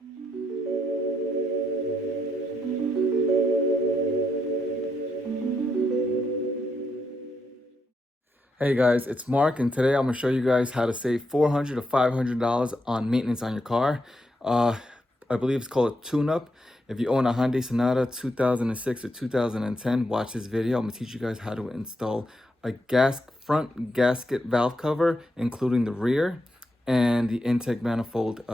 Hey guys, it's Mark, and today I'm going to show you guys how to save $400 to $500 on maintenance on your car. I believe it's called a tune-up. If you own a Hyundai Sonata 2006 or 2010, watch this video. I'm going to teach you guys how to install a front gasket valve cover, including the rear and the intake manifold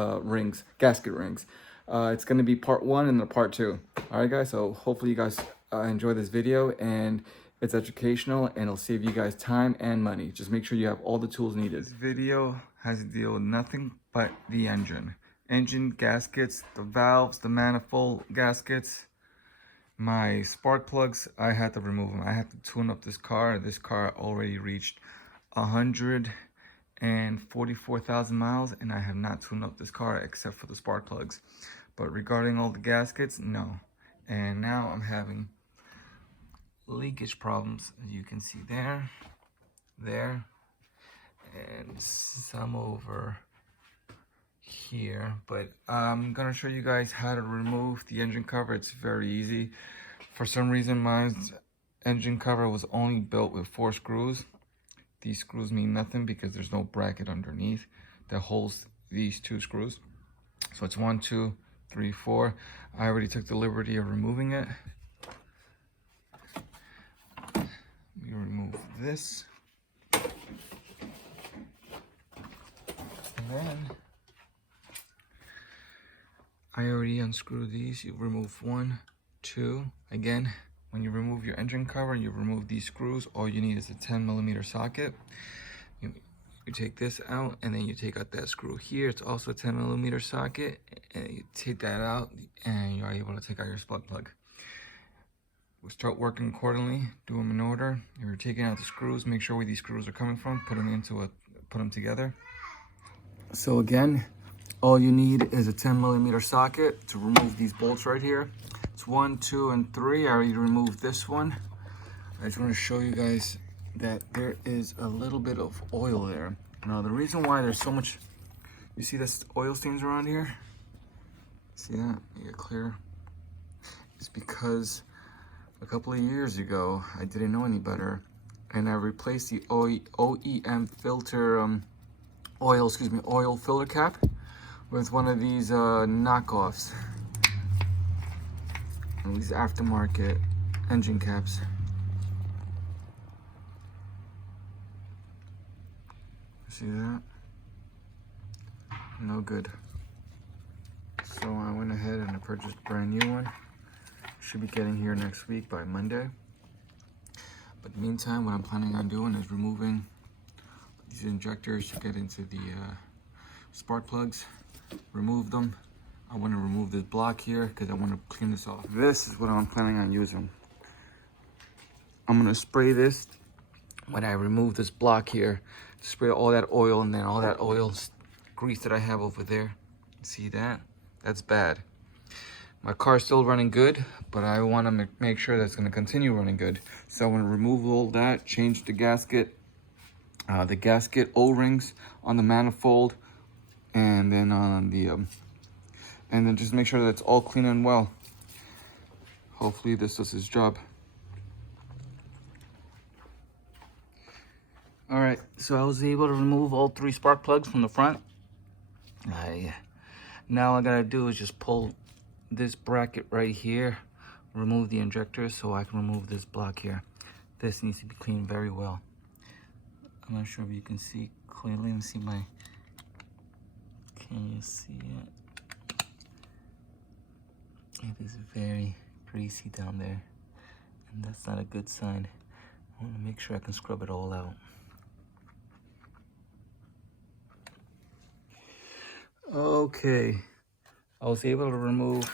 gasket rings. It's going to be part one and the part two. All right, guys, so hopefully you guys enjoy this video, and it's educational and it'll save you guys time and money. Just make sure you have all the tools needed. This video has to deal with nothing but the engine. Engine gaskets, the valves, the manifold gaskets. My spark plugs, I had to remove them. I had to tune up this car. This car already reached 144,000 miles, and I have not tuned up this car except for the spark plugs. But regarding all the gaskets, no. And now I'm having leakage problems, as you can see there, and some over here. But I'm gonna show you guys how to remove the engine cover. It's very easy. For some reason, my engine cover was only built with 4 screws. These screws mean nothing because there's no bracket underneath that holds these 2 screws. So it's 1, 2, 3, 4. I already took the liberty of removing it. We remove this, and then I already unscrewed these. You remove 1, 2. Again, when you remove your engine cover, you remove these screws. All you need is a 10mm socket. You take this out, and then you take out that screw here. It's also a 10mm socket, and you take that out, and you're able to take out your spark plug. We'll start working accordingly, do them in order. If you're taking out the screws, make sure where these screws are coming from, put them together. So again, all you need is a 10mm socket to remove these bolts right here. It's 1, 2, and 3. I already removed this one. I just want to show you guys that there is a little bit of oil there. Now the reason why there's so much, you see this oil stains around here? See that? You get clear? It's because a couple of years ago, I didn't know any better, and I replaced the OEM oil filter cap with one of these knockoffs, these aftermarket engine caps. See that? No good. So I went ahead and I purchased a brand new one. Should be getting here next week by Monday. But in the meantime, what I'm planning on doing is removing these injectors to get into the spark plugs. Remove them. I want to remove this block here because I want to clean this off. This is what I'm planning on using. I'm going to spray this when I remove this block here. Spray all that oil, and then all that oil grease that I have over there. See that? That's bad. My car's still running good, but I want to make sure that's going to continue running good. So I'm going to remove all that, change the gasket O-rings on the manifold, and then on the and then just make sure that it's all clean and well. Hopefully this does its job. All right, so I was able to remove all 3 spark plugs from the front. Now all I gotta do is just pull this bracket right here, remove the injector so I can remove this block here. This needs to be cleaned very well. I'm not sure if you can see clearly. Let me see can you see it? It is very greasy down there, and that's not a good sign. I want to make sure I can scrub it all out. Okay, I was able to remove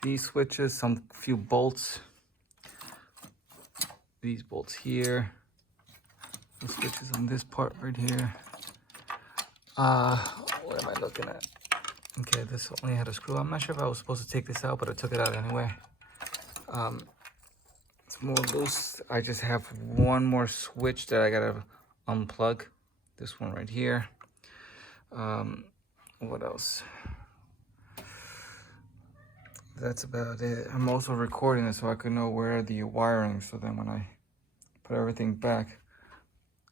these switches, some few bolts, these bolts here, the switches on this part right here. What am I looking at? Okay, this only had a screw. I'm not sure if I was supposed to take this out, but I took it out anyway. It's more loose. I just have one more switch that I gotta unplug. This one right here. What else? that's about it. I'm also recording it so I can know where the wiring, so then when I put everything back,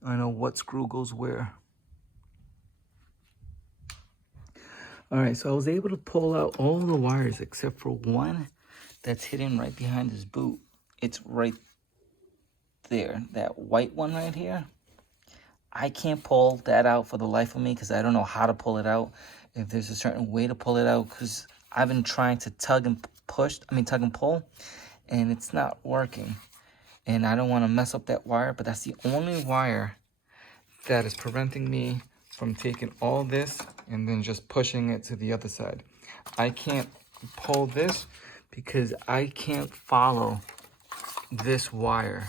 I know what screw goes where. All right, so I was able to pull out all the wires except for one that's hidden right behind this boot. It's right there, that white one right here. I can't pull that out for the life of me because I don't know how to pull it out. If there's a certain way to pull it out, because I've been trying to tug and pull, and it's not working. And I don't want to mess up that wire, but that's the only wire that is preventing me from taking all this and then just pushing it to the other side. I can't pull this because I can't follow this wire.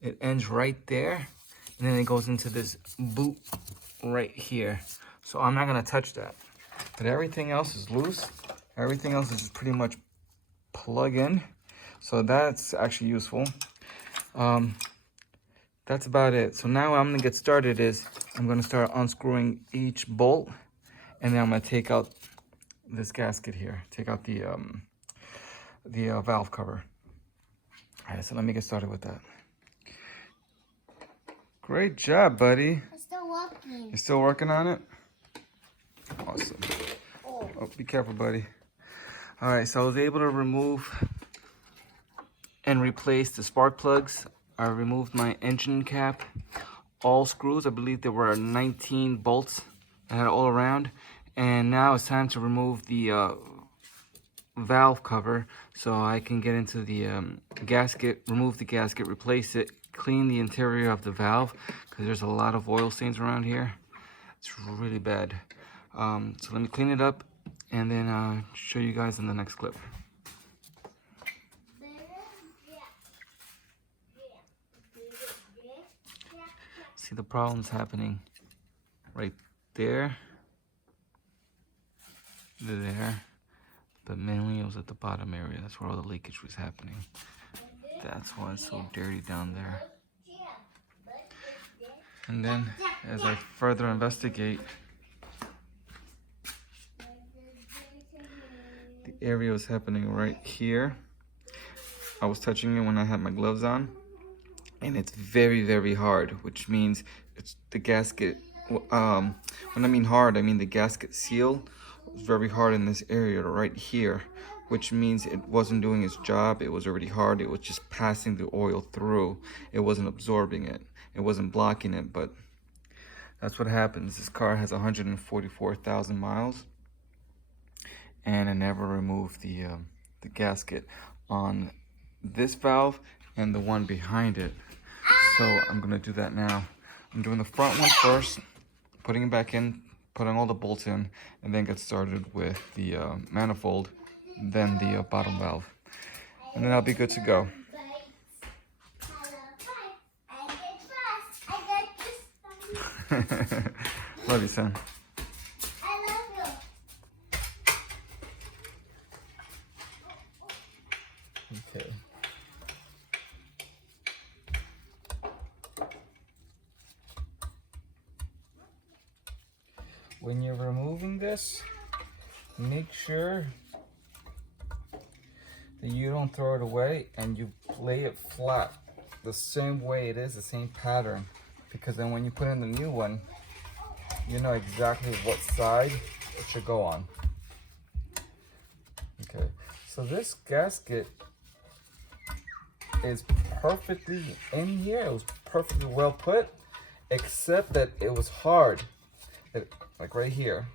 It ends right there, and then it goes into this boot right here. So I'm not gonna touch that. But everything else is loose. Everything else is pretty much plug in. So that's actually useful. That's about it. So now what I'm gonna get started is I'm gonna start unscrewing each bolt, and then I'm gonna take out this gasket here. Take out the valve cover. All right, so let me get started with that. Great job, buddy. I'm still working. You're still working on it? Awesome. Oh, be careful, buddy. All right, so I was able to remove and replace the spark plugs. I removed my engine cap, all screws. I believe there were 19 bolts I had all around. And now it's time to remove the valve cover so I can get into the gasket, remove the gasket, replace it, clean the interior of the valve because there's a lot of oil stains around here. It's really bad. So let me clean it up and then show you guys in the next clip. See the problems happening right there, there, but mainly it was at the bottom area. That's where all the leakage was happening. That's why it's so dirty down there. And then as I further investigate, the area was happening right here. I was touching it when I had my gloves on, and it's very, very hard, which means it's the gasket. When I mean hard, I mean the gasket seal was very hard in this area right here, which means it wasn't doing its job. It was already hard. It was just passing the oil through. It wasn't absorbing it. It wasn't blocking it, but that's what happens. This car has 144,000 miles, and I never removed the gasket on this valve and the one behind it. So I'm gonna do that now. I'm doing the front one first, putting it back in, putting all the bolts in, and then get started with the manifold, then the bottom valve. And then I'll be good to go. Love you, son. I love you. Okay. When you're removing this, make sure that you don't throw it away and you lay it flat the same way it is, the same pattern, because then when you put in the new one, you know exactly what side it should go on. Okay, so this gasket is perfectly in here. It was perfectly well put, except that it was hard. Like right here,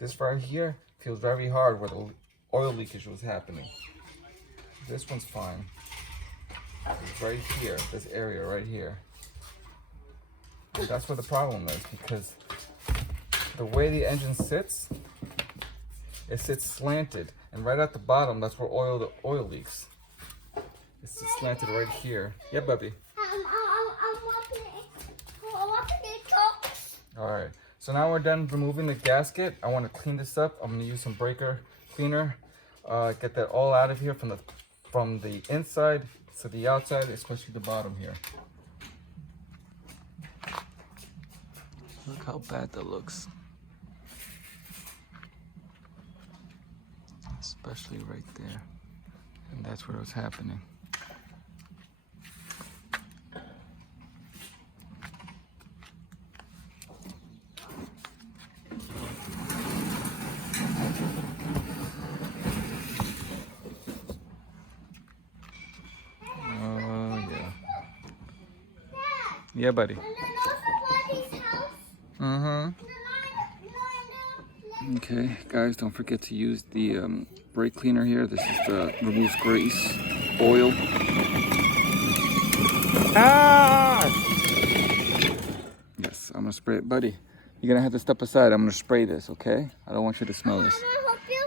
this right here feels very hard where the oil leakage was happening. This one's fine. It's right here, this area right here. And that's where the problem is, because the way the engine sits, it sits slanted, and right at the bottom, that's where the oil leaks. It's slanted right here. Yeah, Bubby. I'm watching it. All right. So now we're done removing the gasket. I want to clean this up. I'm going to use some breaker cleaner. Get that all out of here from the inside to the outside, especially the bottom here. Look how bad that looks. especially right there. And that's where it was happening. Yeah, buddy. And then also Buddy's house. Uh-huh. Okay, guys, don't forget to use the brake cleaner here. This is the removes grease, oil. Ah! Yes, I'm gonna spray it, buddy. You're gonna have to step aside. I'm gonna spray this, okay? I don't want you to smell this. Can I help you?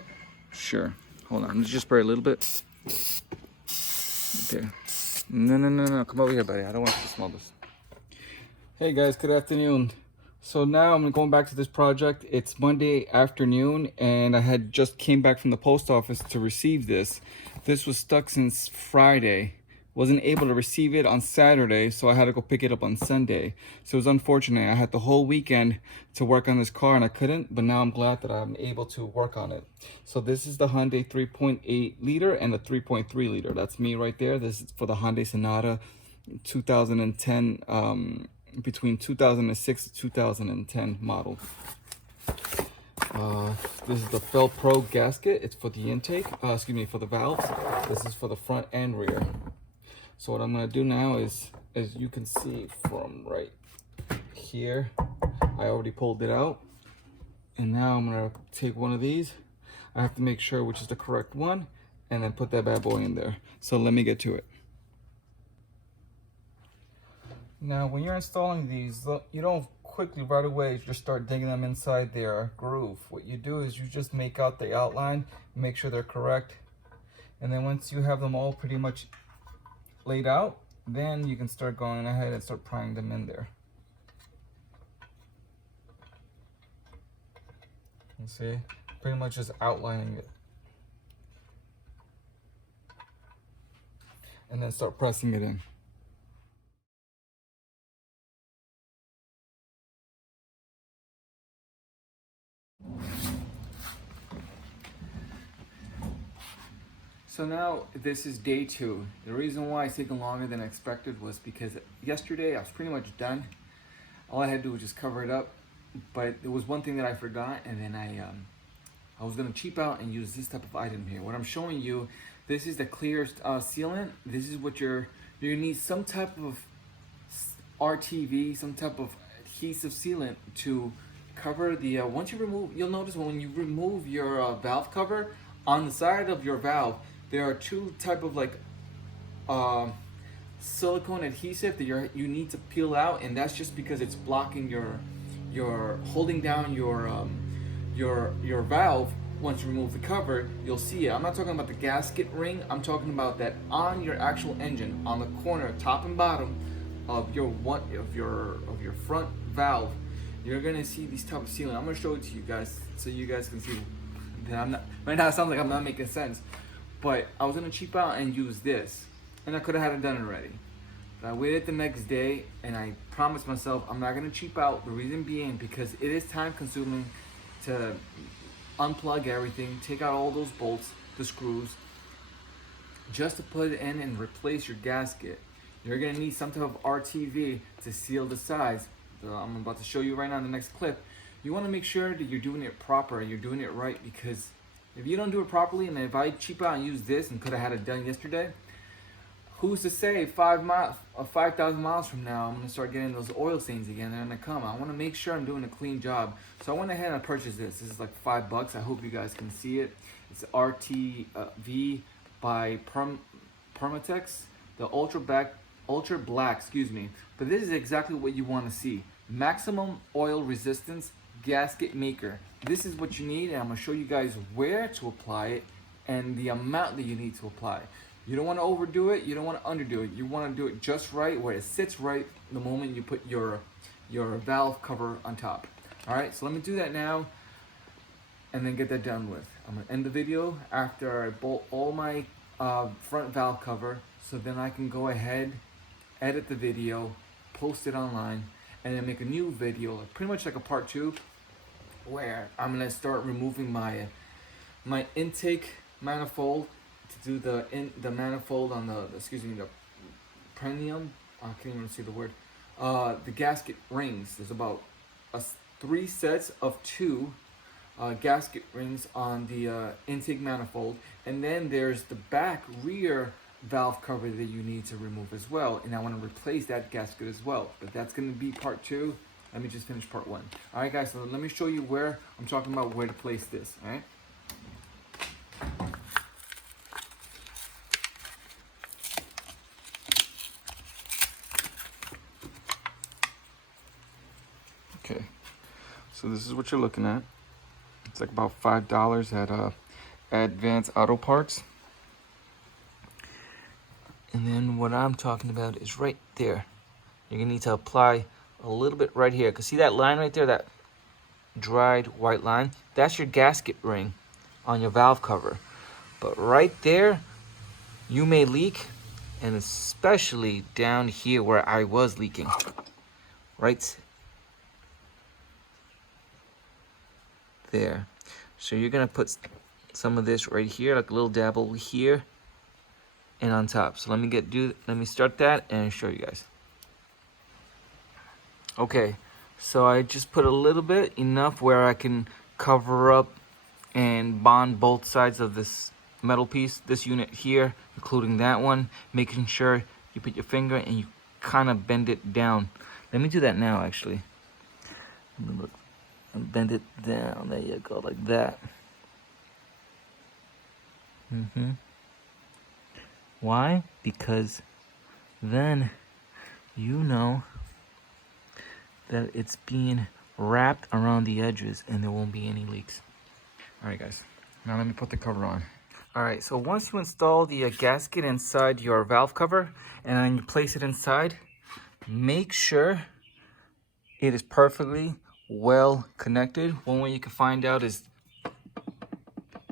Sure. Hold on. Let's just spray a little bit. Right there. No. Come over here, buddy. I don't want you to smell this. Hey guys, good afternoon. So now I'm going back to this project. It's Monday afternoon and I had just came back from the post office to receive this. This was stuck since Friday. Wasn't able to receive it on Saturday, so I had to go pick it up on Sunday. So it was unfortunate. I had the whole weekend to work on this car and I couldn't, but now I'm glad that I'm able to work on it. So this is the Hyundai 3.8 liter and the 3.3 liter. That's me right there. This is for the Hyundai Sonata 2010, between 2006 to 2010 model. This is the fel-pro gasket. It's for the intake, for the valves. This is for the front and rear. So what I'm gonna do now is, as you can see from right here, I already pulled it out. And now I'm gonna take one of these. I have to make sure which is the correct one and then put that bad boy in there. So let me get to it. Now, when you're installing these, you don't quickly right away just start digging them inside their groove. What you do is you just make out the outline, make sure they're correct, and then once you have them all pretty much laid out, then you can start going ahead and start prying them in there. You see, pretty much just outlining it. And then start pressing it in. So now this is day 2. The reason why it's taken longer than expected was because yesterday I was pretty much done. All I had to do was just cover it up, but there was one thing that I forgot, and then I was gonna cheap out and use this type of item here. What I'm showing you, this is the clear sealant. This is what you need some type of RTV, some type of adhesive sealant to cover the, once you remove, you'll notice when you remove your valve cover, on the side of your valve, there are two type of like silicone adhesive that you need to peel out, and that's just because it's blocking your holding down your valve. Once you remove the cover, you'll see it. I'm not talking about the gasket ring. I'm talking about that on your actual engine, on the corner, top and bottom of your front valve. You're gonna see these type of sealant. I'm gonna show it to you guys so you guys can see that I'm not. Right now it sounds like I'm not making sense, but I was gonna cheap out and use this, and I could have had it done already. But I waited the next day, and I promised myself I'm not gonna cheap out. The reason being because it is time consuming to unplug everything, take out all those bolts, the screws, just to put it in and replace your gasket. You're gonna need some type of RTV to seal the sides. I'm about to show you right now in the next clip. You want to make sure that you're doing it proper, you're doing it right, because if you don't do it properly, and if I cheap out and use this and could have had it done yesterday, who's to say 5,000 miles from now I'm gonna start getting those oil stains again? They're gonna come. I want to make sure I'm doing a clean job, so I went ahead and I purchased this. This is like $5. I hope you guys can see it. It's RTV by Permatex, the ultra black, excuse me. But this is exactly what you want to see. Maximum oil resistance gasket maker. This is what you need, and I'm gonna show you guys where to apply it and the amount that you need to apply. You don't want to overdo it, you don't want to underdo it. You want to do it just right, where it sits right the moment you put your valve cover on top. All right, so let me do that now and then get that done with. I'm gonna end the video after I bolt all my front valve cover, so then I can go ahead, edit the video, post it online, and then make a new video, pretty much like a part 2, where I'm gonna start removing my intake manifold to do the manifold on the premium. I can't even see the word. The gasket rings. There's about 3 sets of 2 gasket rings on the intake manifold, and then there's the back rear valve cover that you need to remove as well, and I want to replace that gasket as well, but that's going to be part 2. Let me just finish part 1. All right, guys, so let me show you where I'm talking about where to place this. All right. Okay, so this is what you're looking at. It's like about $5 at Advanced Auto Parts. And then what I'm talking about is right there. You're gonna need to apply a little bit right here. Cause see that line right there, that dried white line? That's your gasket ring on your valve cover. But right there, you may leak, and especially down here where I was leaking. Right there. So you're gonna put some of this right here, like a little dabble here and on top. So let me start that and show you guys. Okay, so I just put a little bit, enough where I can cover up and bond both sides of this metal piece, this unit here, including that one, making sure you put your finger and you kind of bend it down. Let me do that now, actually. Let me look and bend it down. There you go, like that. Why? Because then you know that it's being wrapped around the edges and there won't be any leaks. All right, guys, now let me put the cover on. All right, so once you install the gasket inside your valve cover and then you place it inside, make sure it is perfectly well connected. One way you can find out is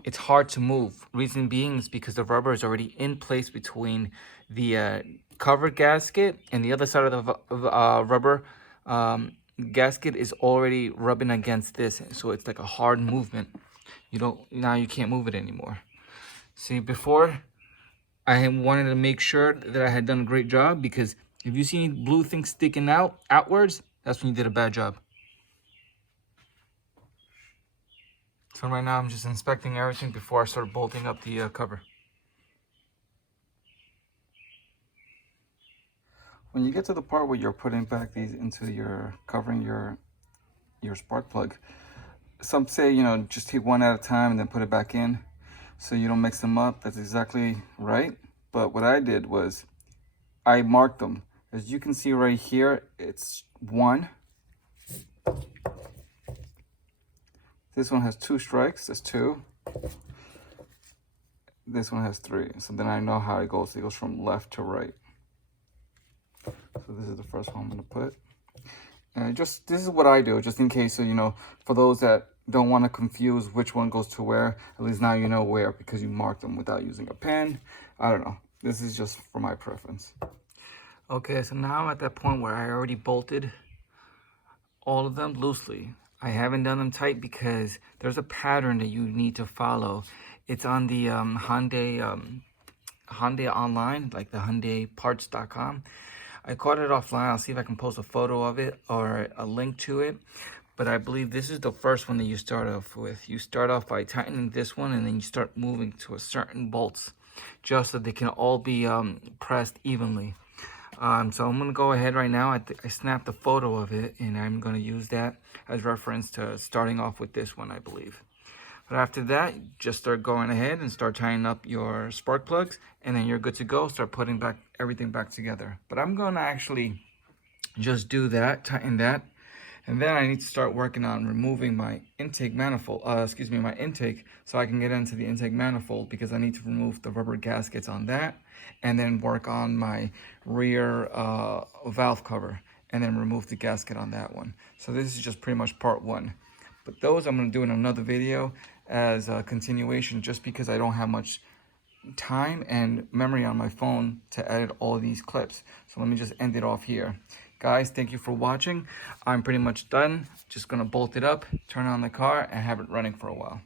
it's hard to move. Reason being is because the rubber is already in place between the cover gasket and the other side of the rubber gasket is already rubbing against this, so it's like a hard movement. Now you can't move it anymore. See, before I wanted to make sure that I had done a great job, because if you see any blue things sticking outwards, that's when you did a bad job. So right now I'm just inspecting everything before I start bolting up the cover. When you get to the part where you're putting back these into your covering your spark plug, some say, just take one at a time and then put it back in so you don't mix them up. That's exactly right. But what I did was I marked them. As you can see right here, it's 1. This one has 2 strikes, that's 2. This one has 3. So then I know how it goes. It goes from left to right. So this is the first one I'm gonna put. And this is what I do, just in case, so for those that don't want to confuse which one goes to where, at least now you know where, because you marked them without using a pen. I don't know. This is just for my preference. Okay, so now I'm at that point where I already bolted all of them loosely. I haven't done them tight because there's a pattern that you need to follow. It's on the Hyundai online, like the HyundaiParts.com. I caught it offline. I'll see if I can post a photo of it or a link to it. But I believe this is the first one that you start off with. You start off by tightening this one, and then you start moving to a certain bolts, just so they can all be pressed evenly. So I'm going to go ahead right now. I snapped a photo of it, and I'm going to use that as reference to starting off with this one, I believe. But after that, just start going ahead and start tying up your spark plugs, and then you're good to go. Start putting everything back together. But I'm going to actually just do that, tighten that, and then I need to start working on removing my intake manifold, my intake, so I can get into the intake manifold, because I need to remove the rubber gaskets on that, and then work on my rear valve cover, and then remove the gasket on that one. So this is just pretty much part 1. But those I'm going to do in another video as a continuation, just because I don't have much time and memory on my phone to edit all these clips. So let me just end it off here. Guys, thank you for watching. I'm pretty much done. Just going to bolt it up, turn on the car, and have it running for a while.